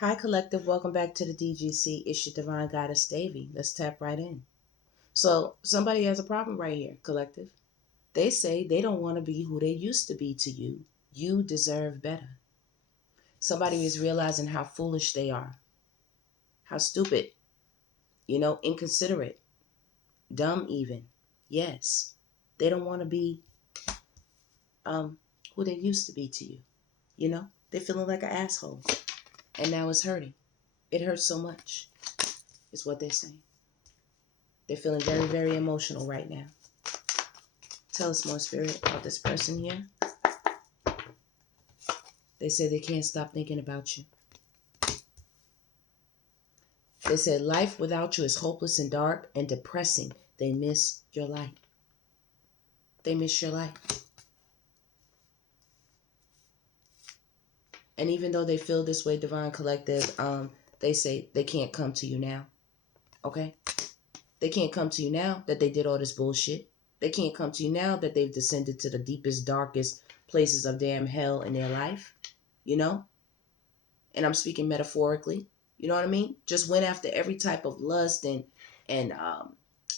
Hi, Collective. Welcome back to the DGC. It's your Divine Goddess, Davy. Let's tap right in. So, somebody has a problem right here, Collective. They say they don't want to be who they used to be to you. You deserve better. Somebody is realizing how foolish they are, how stupid, inconsiderate, dumb, even. Yes, they don't want to be um, who they used to be to you. They're feeling like an asshole, and now it's hurting. It hurts so much, is what they're saying. They're feeling very, very emotional right now. Tell us more, Spirit, about this person here. They say they can't stop thinking about you. They said life without you is hopeless and dark and depressing. They miss your light. They miss your light. And even though they feel this way, Divine Collective, they say they can't come to you now. Okay? They can't come to you now that they did all this bullshit. They can't come to you now that they've descended to the deepest, darkest places of damn hell in their life. You know? And I'm speaking metaphorically. You know what I mean? Just went after every type of lust and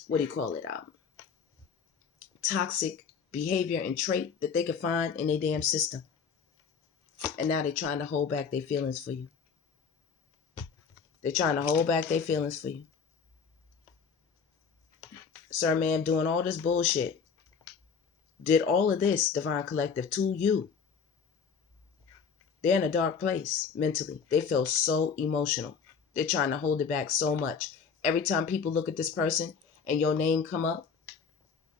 what do you call it? Toxic behavior and trait that they could find in their damn system. And now they're trying to hold back their feelings for you. They're trying to hold back their feelings for you. Sir, ma'am, doing all this bullshit. Did all of this, Divine Collective, to you. They're in a dark place mentally. They feel so emotional. They're trying to hold it back so much. Every time people look at this person and your name come up,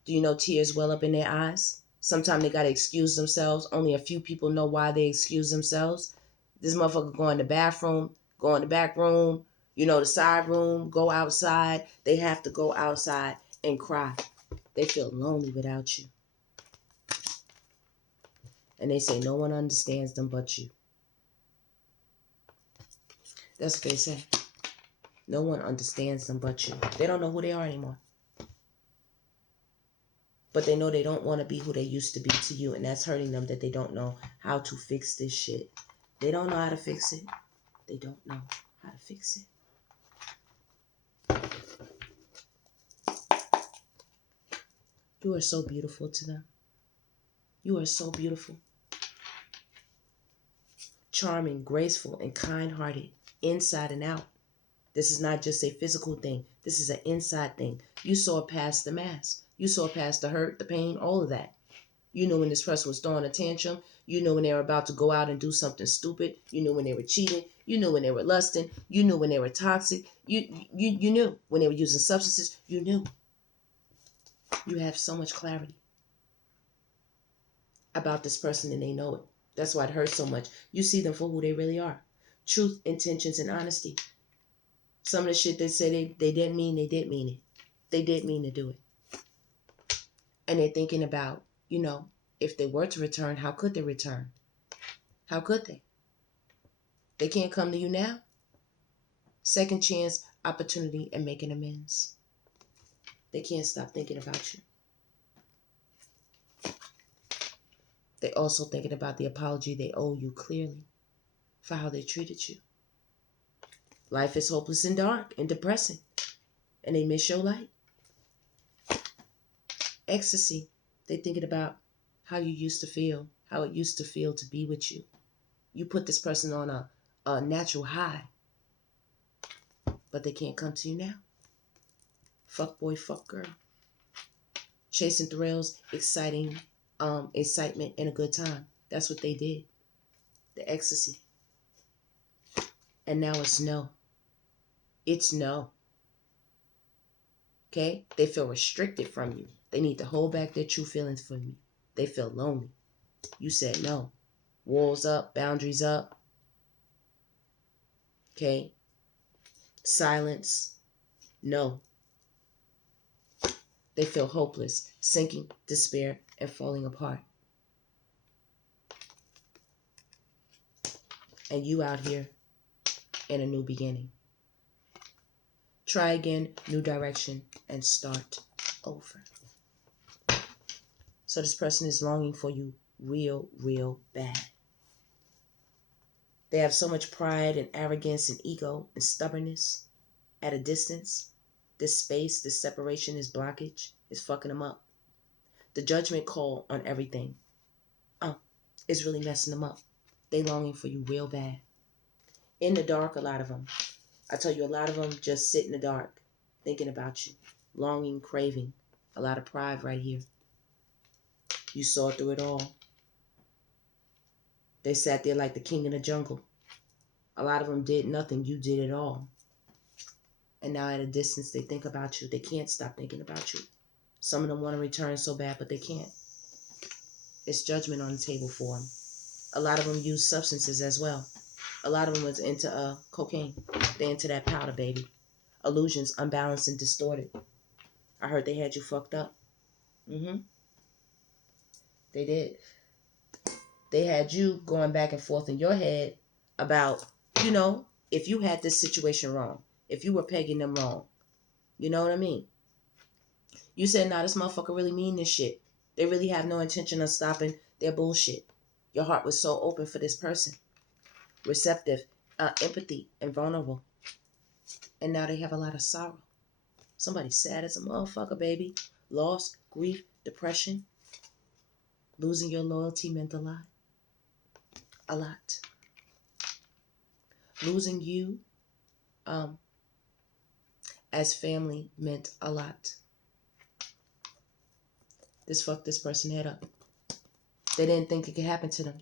do you know tears well up in their eyes? Sometimes they got to excuse themselves. Only a few people know why they excuse themselves. This motherfucker go in the bathroom, go in the back room, the side room, go outside. They have to go outside and cry. They feel lonely without you. And they say no one understands them but you. That's what they say. No one understands them but you. They don't know who they are anymore. But they know they don't want to be who they used to be to you. And that's hurting them that they don't know how to fix this shit. They don't know how to fix it. They don't know how to fix it. You are so beautiful to them. You are so beautiful. Charming, graceful, and kind-hearted, inside and out. This is not just a physical thing. This is an inside thing. You saw past the mask. You saw past the hurt, the pain, all of that. You knew when this person was throwing a tantrum. You knew when they were about to go out and do something stupid. You knew when they were cheating. You knew when they were lusting. You knew when they were toxic. You knew when they were using substances. You knew. You have so much clarity about this person and they know it. That's why it hurts so much. You see them for who they really are. Truth, intentions, and honesty. Some of the shit they say they didn't mean, they did mean it. They did mean to do it. And they're thinking about, if they were to return, how could they return? How could they? They can't come to you now. Second chance, opportunity, and making amends. They can't stop thinking about you. They're also thinking about the apology they owe you clearly for how they treated you. Life is hopeless and dark and depressing, and they miss your light. Ecstasy. They're thinking about how you used to feel, how it used to feel to be with you. You put this person on a natural high, but they can't come to you now. Fuck boy, fuck girl. Chasing thrills, excitement, and a good time. That's what they did. The ecstasy. And now it's no. It's no. Okay? They feel restricted from you. They need to hold back their true feelings from you. They feel lonely. You said no. Walls up, boundaries up. Okay? Silence. No. They feel hopeless, sinking, despair, and falling apart. And you out here in a new beginning. Try again, new direction, and start over. So this person is longing for you real, real bad. They have so much pride and arrogance and ego and stubbornness at a distance. This space, this separation, this blockage is fucking them up. The judgment call on everything is really messing them up. They longing for you real bad. In the dark, a lot of them. I tell you, a lot of them just sit in the dark, thinking about you, longing, craving. A lot of pride right here. You saw through it all. They sat there like the king in the jungle. A lot of them did nothing. You did it all. And now at a distance, they think about you. They can't stop thinking about you. Some of them want to return so bad, but they can't. It's judgment on the table for them. A lot of them use substances as well. A lot of them was into cocaine. They into that powder, baby. Illusions, unbalanced and distorted. I heard they had you fucked up. They did. They had you going back and forth in your head about, if you had this situation wrong, if you were pegging them wrong. You know what I mean? You said, nah, this motherfucker really mean this shit. They really have no intention of stopping their bullshit. Your heart was so open for this person. Receptive, empathy, and vulnerable. And now they have a lot of sorrow. Somebody sad as a motherfucker, baby. Loss, grief, depression. Losing your loyalty meant a lot. A lot. Losing you as family meant a lot. This fucked this person head up. They didn't think it could happen to them.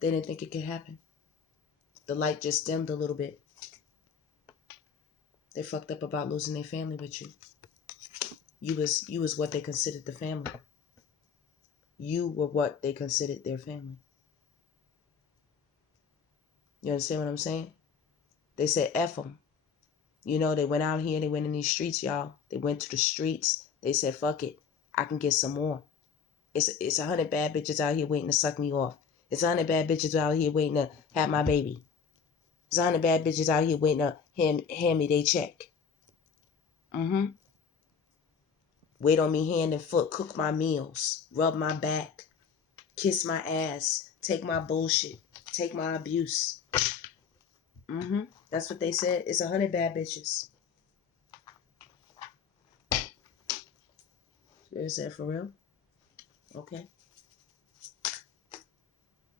They didn't think it could happen. The light just dimmed a little bit. They fucked up about losing their family with you. You was what they considered the family. You were what they considered their family. You understand what I'm saying? They said F them. They went out here. They went in these streets, y'all. They went to the streets. They said, fuck it. I can get some more. It's 100 bad bitches out here waiting to suck me off. It's 100 bad bitches out here waiting to have my baby. It's 100 bad bitches out here waiting to hand me they check. Wait on me hand and foot, cook my meals, rub my back, kiss my ass, take my bullshit, take my abuse. That's what they said. It's 100 bad bitches. Is that for real? Okay.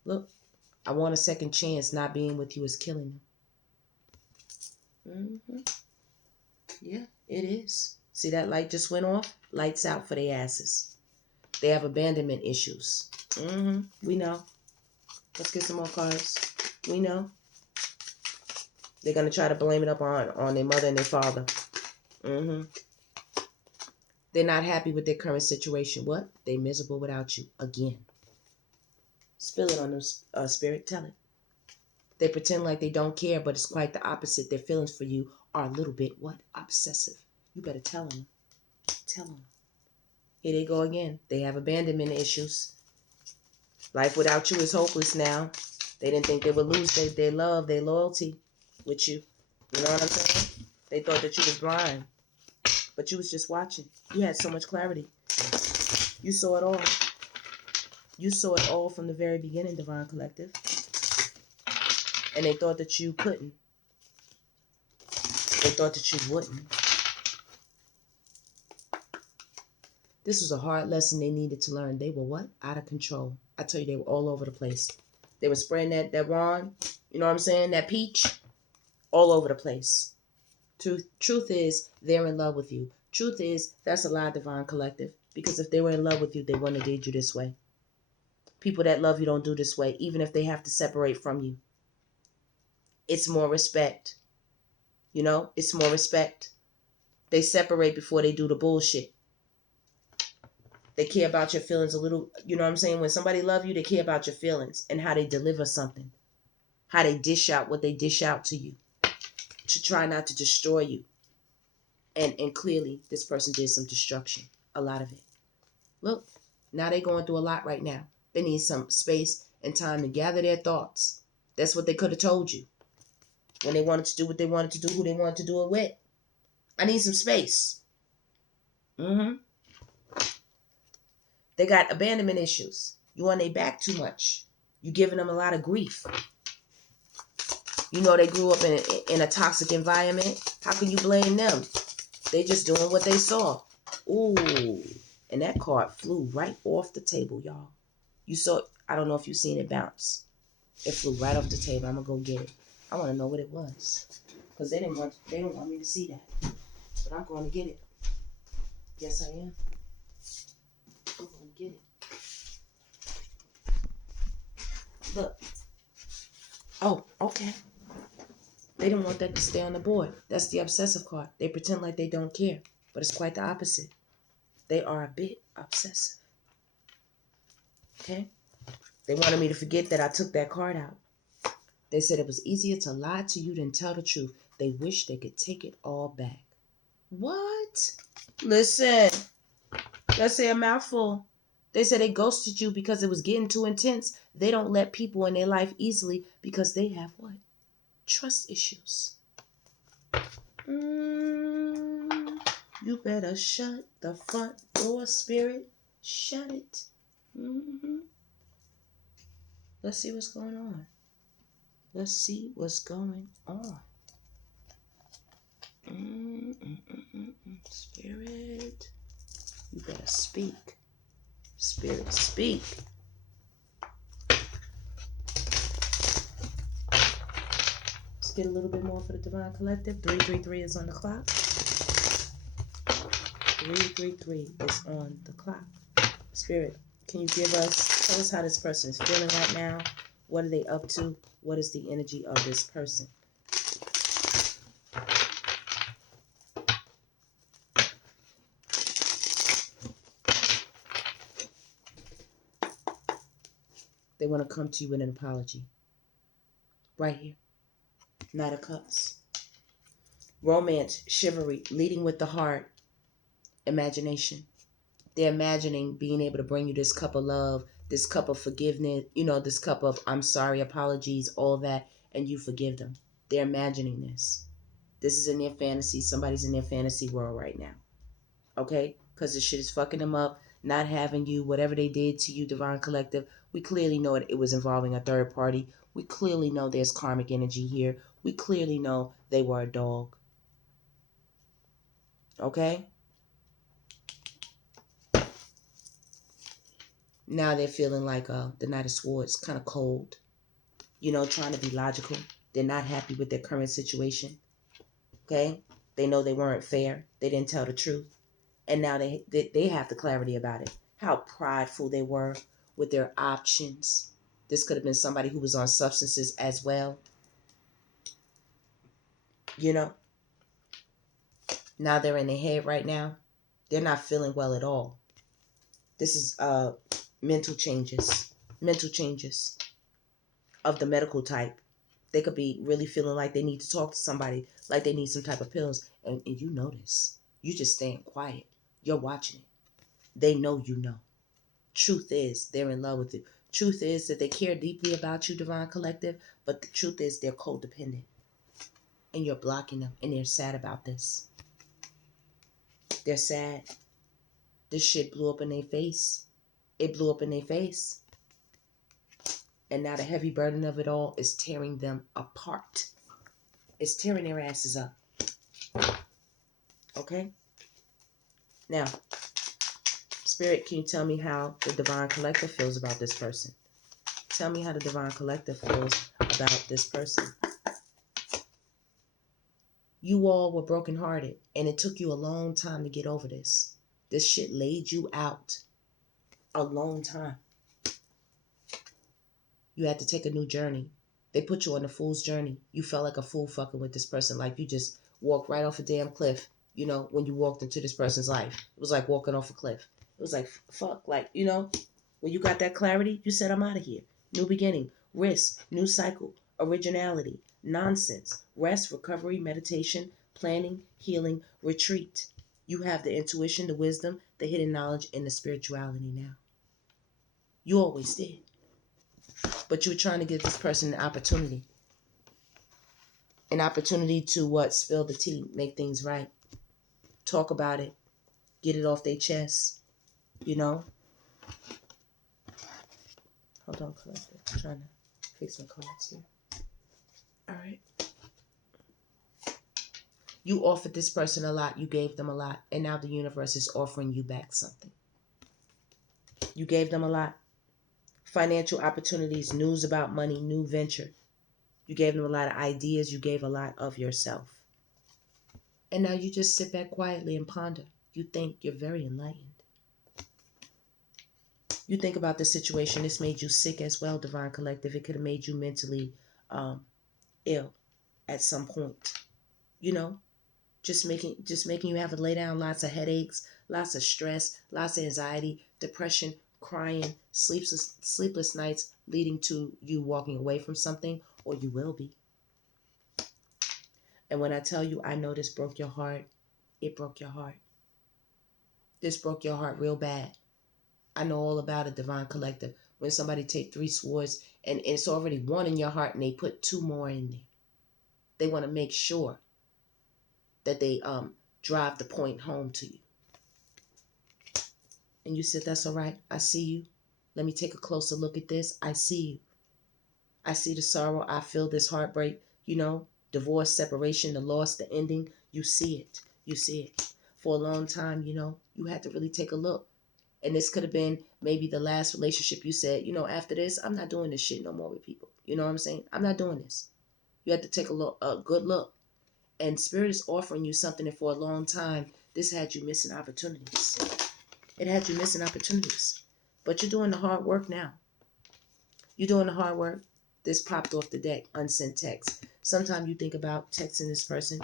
Look, I want a second chance. Not being with you is killing them. Yeah, it is. See that light just went off? Lights out for their asses. They have abandonment issues. We know. Let's get some more cards. We know. They're going to try to blame it up on their mother and their father. They're not happy with their current situation. What? They're miserable without you. Again. Spill it on them, Spirit. Tell it. They pretend like they don't care, but it's quite the opposite. Their feelings for you are a little bit, what? Obsessive. You better tell them. Tell them. Here they go again. They have abandonment issues. Life without you is hopeless now. They didn't think they would lose their love, their loyalty with you. You know what I'm saying? They thought that you was blind. But you was just watching. You had so much clarity. You saw it all. You saw it all from the very beginning, Divine Collective. And they thought that you couldn't. They thought that you wouldn't. This was a hard lesson they needed to learn. They were what? Out of control. I tell you, they were all over the place. They were spraying that wand, you know what I'm saying? That peach, all over the place. Truth is, they're in love with you. Truth is, that's a lie, Divine Collective. Because if they were in love with you, they wouldn't have did you this way. People that love you don't do this way, even if they have to separate from you. It's more respect. It's more respect. They separate before they do the bullshit. They care about your feelings a little, you know what I'm saying? When somebody love you, they care about your feelings and how they deliver something. How they dish out what they dish out to you. To try not to destroy you. And clearly, this person did some destruction. A lot of it. Look, now they're going through a lot right now. They need some space and time to gather their thoughts. That's what they could have told you. When they wanted to do what they wanted to do, who they wanted to do it with. I need some space. They got abandonment issues. You on their back too much. You giving them a lot of grief. You know they grew up in a toxic environment. How can you blame them? They just doing what they saw. Ooh. And that card flew right off the table, y'all. You saw, I don't know if you seen it bounce. It flew right off the table. I'm going to go get it. I want to know what it was. Because they don't want me to see that. But I'm going to get it. Yes, I am. I'm going to get it. Look. Oh, okay. They don't want that to stay on the board. That's the obsessive card. They pretend like they don't care. But it's quite the opposite. They are a bit obsessive. Okay? They wanted me to forget that I took that card out. They said it was easier to lie to you than tell the truth. They wish they could take it all back. What? Listen. Let's say a mouthful. They said they ghosted you because it was getting too intense. They don't let people in their life easily because they have what? Trust issues. You better shut the front door, spirit. Shut it. Let's see what's going on. Let's see what's going on. Spirit, you better speak. Spirit, speak. Let's get a little bit more for the Divine Collective. 333 is on the clock. 333 is on the clock. Spirit, can you tell us how this person is feeling right now? What are they up to? What is the energy of this person? They want to come to you with an apology. Right here. Knight of Cups. Romance, chivalry, leading with the heart, imagination. They're imagining being able to bring you this cup of love, this cup of forgiveness, this cup of I'm sorry, apologies, all that, and you forgive them. They're imagining this. This is in their fantasy. Somebody's in their fantasy world right now. Okay? Because this shit is fucking them up, not having you, whatever they did to you, Divine Collective. We clearly know it was involving a third party. We clearly know there's karmic energy here. We clearly know they were a dog. Okay? Now they're feeling like the Knight of Swords, kind of cold. Trying to be logical. They're not happy with their current situation. Okay? They know they weren't fair. They didn't tell the truth. And now they have the clarity about it. How prideful they were with their options. This could have been somebody who was on substances as well. Now they're in their head right now. They're not feeling well at all. This is mental changes. Mental changes of the medical type. They could be really feeling like they need to talk to somebody, like they need some type of pills. And you know this. You just staying quiet. You're watching it. They know you know. Truth is, they're in love with you. Truth is that they care deeply about you, Divine Collective, but the truth is they're codependent. And you're blocking them, and they're sad about this. They're sad. This shit blew up in their face. It blew up in their face. And now the heavy burden of it all is tearing them apart. It's tearing their asses up. Okay? Now, Spirit, can you tell me how the Divine Collective feels about this person? Tell me how the Divine Collective feels about this person. You all were brokenhearted, and it took you a long time to get over this. This shit laid you out a long time. You had to take a new journey. They put you on a fool's journey. You felt like a fool fucking with this person, like you just walked right off a damn cliff, when you walked into this person's life. It was like walking off a cliff. It was like, fuck, like, when you got that clarity, you said, I'm out of here. New beginning, risk, new cycle, originality, nonsense, rest, recovery, meditation, planning, healing, retreat. You have the intuition, the wisdom, the hidden knowledge, and the spirituality now. You always did. But you were trying to give this person an opportunity. An opportunity to what? Spill the tea, make things right. Talk about it. Get it off their chest. Hold on, Collective. I'm trying to fix my cards here. All right. You offered this person a lot. You gave them a lot. And now the universe is offering you back something. You gave them a lot. Financial opportunities, news about money, new venture. You gave them a lot of ideas. You gave a lot of yourself. And now you just sit back quietly and ponder. You think you're very enlightened. You think about the situation. This made you sick as well, Divine Collective. It could have made you mentally ill at some point. You know, just making you have to lay down, lots of headaches, lots of stress, lots of anxiety, depression, crying, sleepless nights, leading to you walking away from something, or you will be. And when I tell you, I know this broke your heart, it broke your heart. This broke your heart real bad. I know all about a Divine Collective. When somebody take 3 swords and it's already 1 in your heart and they put 2 more in there. They want to make sure that they drive the point home to you. And you said, that's all right. I see you. Let me take a closer look at this. I see you. I see the sorrow. I feel this heartbreak, divorce, separation, the loss, the ending. You see it. You see it. For a long time, you had to really take a look. And this could have been maybe the last relationship you said, after this, I'm not doing this shit no more with people. You know what I'm saying? I'm not doing this. You had to take a good look. And Spirit is offering you something that for a long time, this had you missing opportunities. It had you missing opportunities. But you're doing the hard work now. You're doing the hard work. This popped off the deck, unsent text. Sometimes you think about texting this person,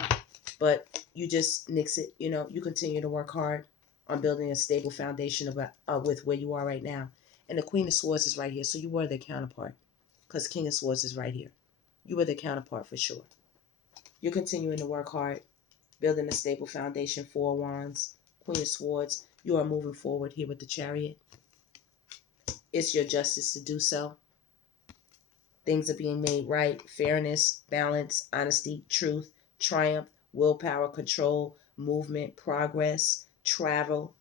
but you just nix it. You continue to work hard on building a stable foundation with where you are right now. And the Queen of Swords is right here. So you were their counterpart because King of Swords is right here. You were their counterpart for sure. You're continuing to work hard, building a stable foundation. 4 Wands, Queen of Swords. You are moving forward here with the Chariot. It's your justice to do so. Things are being made right. Fairness, balance, honesty, truth, triumph, willpower, control, movement, progress, travel.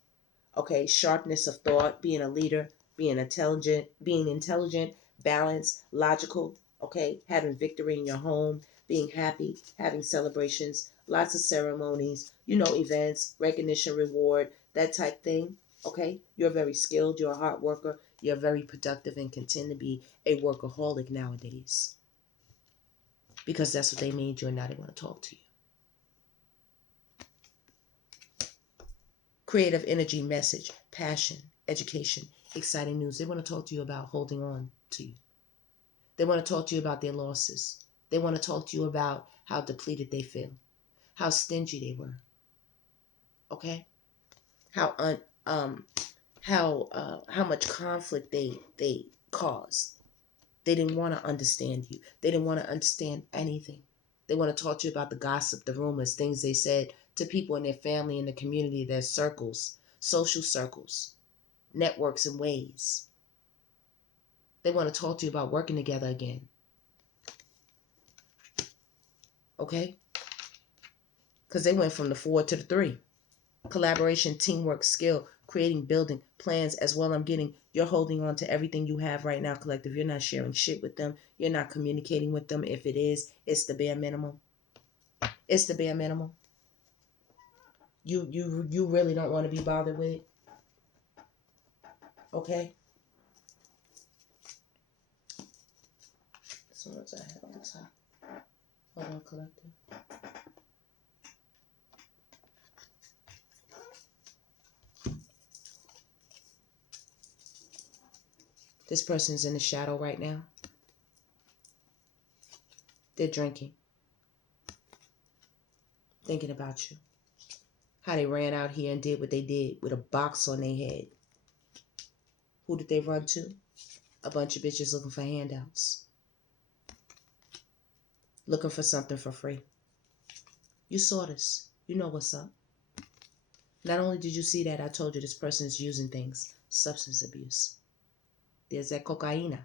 Okay, sharpness of thought, being a leader, being intelligent, balanced, logical. Okay, having victory in your home, being happy, having celebrations, lots of ceremonies, events, recognition, reward, that type thing. Okay, you're very skilled, you're a hard worker, you're very productive and continue to be a workaholic nowadays. Because that's what they made you and now they want to talk to you. Creative energy, message, passion, education, exciting news. They want to talk to you about holding on to you. They want to talk to you about their losses. They want to talk to you about how depleted they feel, how stingy they were. Okay? How much conflict they caused. They didn't want to understand you. They didn't want to understand anything. They want to talk to you about the gossip, the rumors, things they said to people in their family, in the community, their circles, social circles, networks and ways. They want to talk to you about working together again. Okay? Because they went from the 4 to the 3. Collaboration, teamwork, skill, creating, building, plans as well. You're holding on to everything you have right now, collective. You're not sharing shit with them. You're not communicating with them. If it is, it's the bare minimum. It's the bare minimum. You really don't want to be bothered with it. Okay? So what's I have on the top? Hold on, collective. This person's in the shadow right now. They're drinking. Thinking about you. How they ran out here and did what they did with a box on their head. Who did they run to? A bunch of bitches looking for handouts. Looking for something for free. You saw this. You know what's up. Not only did you see that, I told you this person is using things. Substance abuse. There's that cocaine.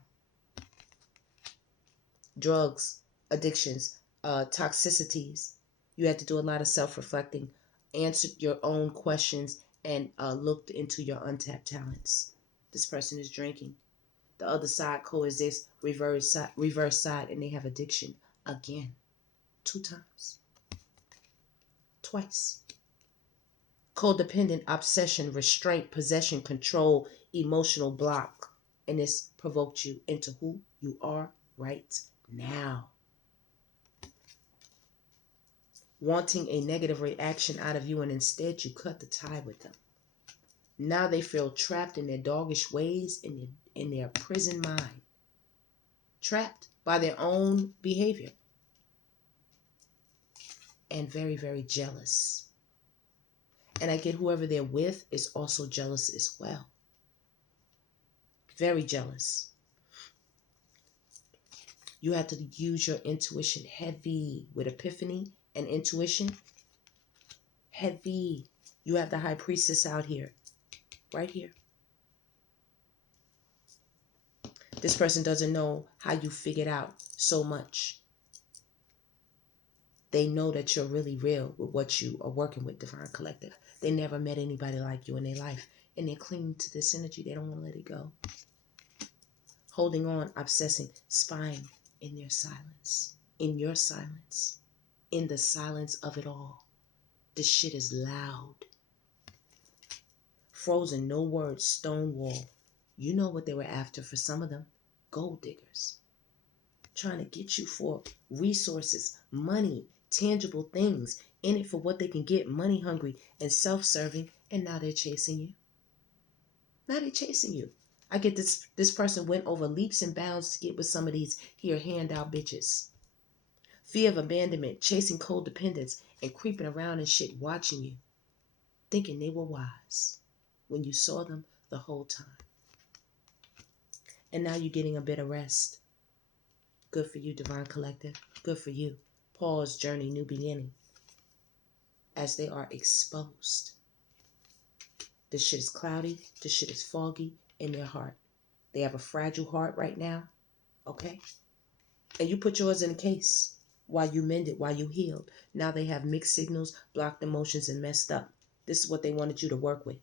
Drugs, addictions, toxicities. You had to do a lot of self-reflecting, answered your own questions, and looked into your untapped talents. This person is drinking. The other side coexists, reverse side, and they have addiction again. 2 times. Twice. Codependent, obsession, restraint, possession, control, emotional block. And this provoked you into who you are right now. Wanting a negative reaction out of you, and instead you cut the tie with them. Now they feel trapped in their doggish ways, in their prison mind. Trapped by their own behavior. And very, very jealous. And I get whoever they're with is also jealous as well. Very jealous. You have to use your intuition heavy with epiphany and intuition. Heavy. You have the high priestess out here. Right here. This person doesn't know how you figured out so much. They know that you're really real with what you are working with, Divine Collective. They never met anybody like you in their life. And they cling to this energy. They don't want to let it go. Holding on, obsessing, spying in their silence. In your silence. In the silence of it all. This shit is loud. Frozen, no words, stone wall. You know what they were after for some of them. Gold diggers. Trying to get you for resources, money, tangible things. In it for what they can get, money hungry and self-serving. And now they're chasing you. Now they're chasing you. I get this person went over leaps and bounds to get with some of these here handout bitches. Fear of abandonment, chasing codependence, and creeping around and shit watching you. Thinking they were wise when you saw them the whole time. And now you're getting a bit of rest. Good for you, Divine Collective. Good for you. Pause, journey, new beginning. As they are exposed. This shit is cloudy. This shit is foggy in their heart. They have a fragile heart right now. Okay? And you put yours in a case while you mended, while you healed. Now they have mixed signals, blocked emotions, and messed up. This is what they wanted you to work with.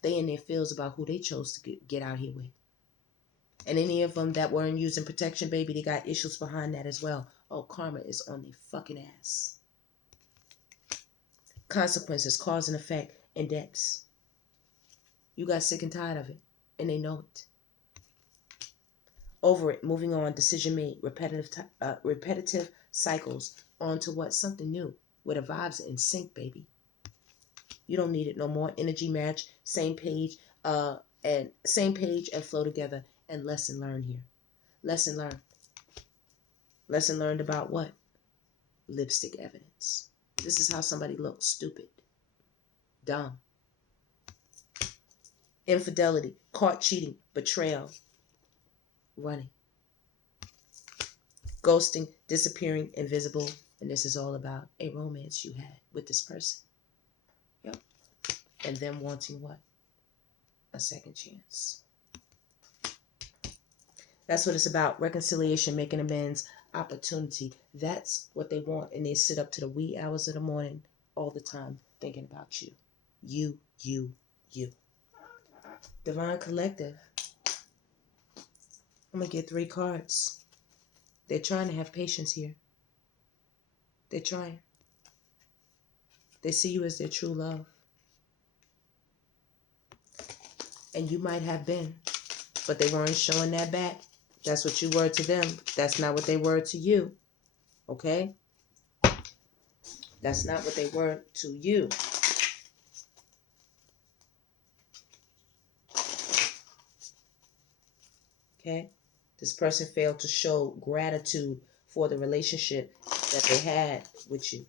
They in their feels about who they chose to get out here with. And any of them that weren't using protection, baby, they got issues behind that as well. Oh, karma is on their fucking ass. Consequences, cause and effect, and debts. You got sick and tired of it, and they know it. Over it, moving on, decision made, repetitive cycles, on to what? Something new, where the vibes are in sync, baby. You don't need it no more. Energy match, same page, and flow together. And lesson learned here. Lesson learned. Lesson learned about what? Lipstick evidence. This is how somebody looks. Stupid. Dumb. Infidelity. Caught cheating. Betrayal. Running. Ghosting. Disappearing. Invisible. And this is all about a romance you had with this person. Yep. And them wanting what? A second chance. That's what it's about. Reconciliation, making amends, opportunity. That's what they want. And they sit up to the wee hours of the morning all the time thinking about you. You. Divine Collective. I'm going to get 3 cards. They're trying to have patience here. They're trying. They see you as their true love. And you might have been, but they weren't showing that back. That's what you were to them. That's not what they were to you. Okay? That's not what they were to you. Okay? This person failed to show gratitude for the relationship that they had with you.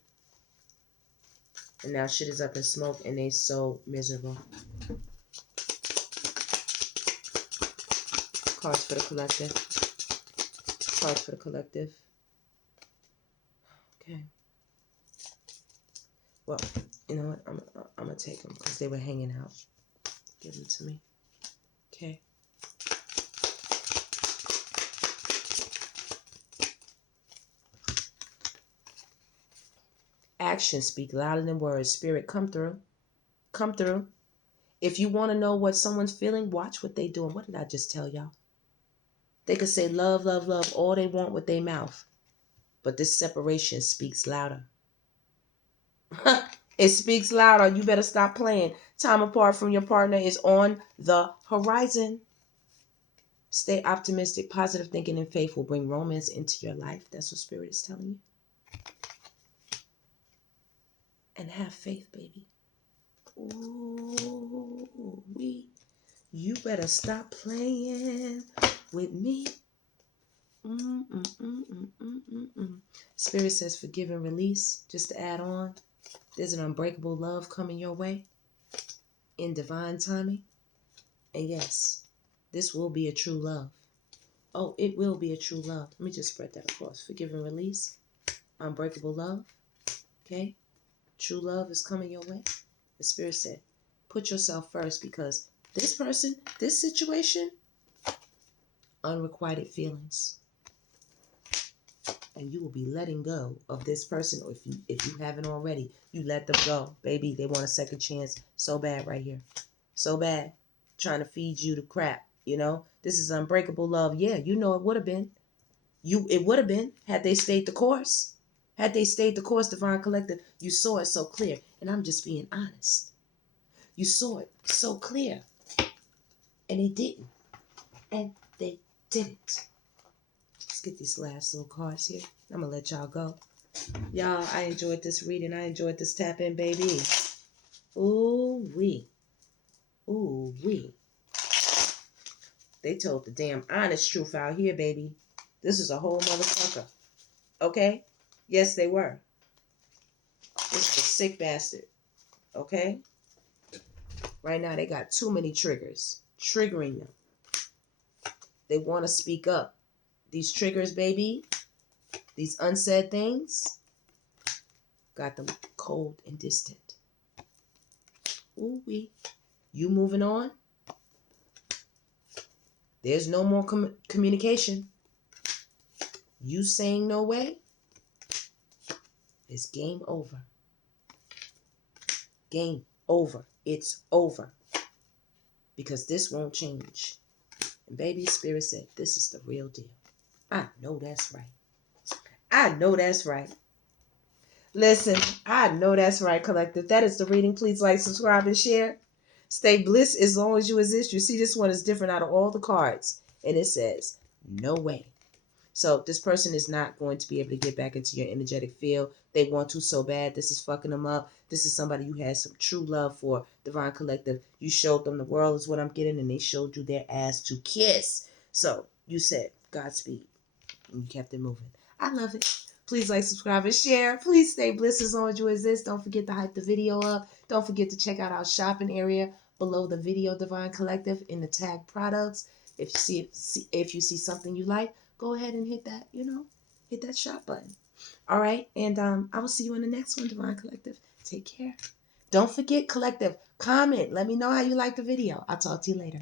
And now shit is up in smoke and they so miserable. Cards for the collective. Cards for the collective. Okay. Well, you know what? I'm going to take them because they were hanging out. Give them to me. Okay. Actions speak louder than words. Spirit, come through. Come through. If you want to know what someone's feeling, watch what they doing. What did I just tell y'all? They could say love, love, love all they want with their mouth. But this separation speaks louder. It speaks louder. You better stop playing. Time apart from your partner is on the horizon. Stay optimistic. Positive thinking and faith will bring romance into your life. That's what Spirit is telling you. And have faith, baby. Ooh, you better stop playing with me. Spirit says forgive and release. Just to add on, there's an unbreakable love coming your way in divine timing. And yes, this will be a true love. Oh, it will be a true love. Let me just spread that across. Forgive and release. Unbreakable love. Okay? True love is coming your way. The Spirit said, put yourself first, because this person, this situation, unrequited feelings. And you will be letting go of this person. Or if you haven't already, you let them go. Baby, they want a second chance so bad right here. So bad. Trying to feed you the crap. You know, this is unbreakable love. Yeah, you know it would have been. It would have been had they stayed the course. Had they stayed the course, Divine Collective, you saw it so clear. And I'm just being honest. You saw it so clear. And they didn't. And they didn't. Let's get these last little cards here. I'm going to let y'all go. Y'all, I enjoyed this reading. I enjoyed this tap in, baby. Ooh-wee. Ooh-wee. They told the damn honest truth out here, baby. This is a whole motherfucker. Okay? Yes, they were. This is a sick bastard. Okay? Right now, they got too many triggers. Triggering them. They want to speak up. These triggers, baby. These unsaid things. Got them cold and distant. Ooh-wee. You moving on? There's no more communication. You saying no way? It's game over. Game over. It's over. Because this won't change. And baby, Spirit said, this is the real deal. I know that's right. I know that's right. Listen, I know that's right, Collective. That is the reading. Please like, subscribe, and share. Stay bliss as long as you exist. You see, this one is different out of all the cards. And it says, no way. So this person is not going to be able to get back into your energetic field. They want to so bad. This is fucking them up. This is somebody you had some true love for. Divine Collective. You showed them the world is what I'm getting, and they showed you their ass to kiss. So you said, Godspeed. And you kept it moving. I love it. Please like, subscribe, and share. Please stay blissed as long as you exist. Don't forget to hype the video up. Don't forget to check out our shopping area below the video, Divine Collective, in the tag products. If you see something you like, go ahead and hit that, hit that shop button. All right. And I will see you in the next one, Divine Collective. Take care. Don't forget, Collective, comment. Let me know how you like the video. I'll talk to you later.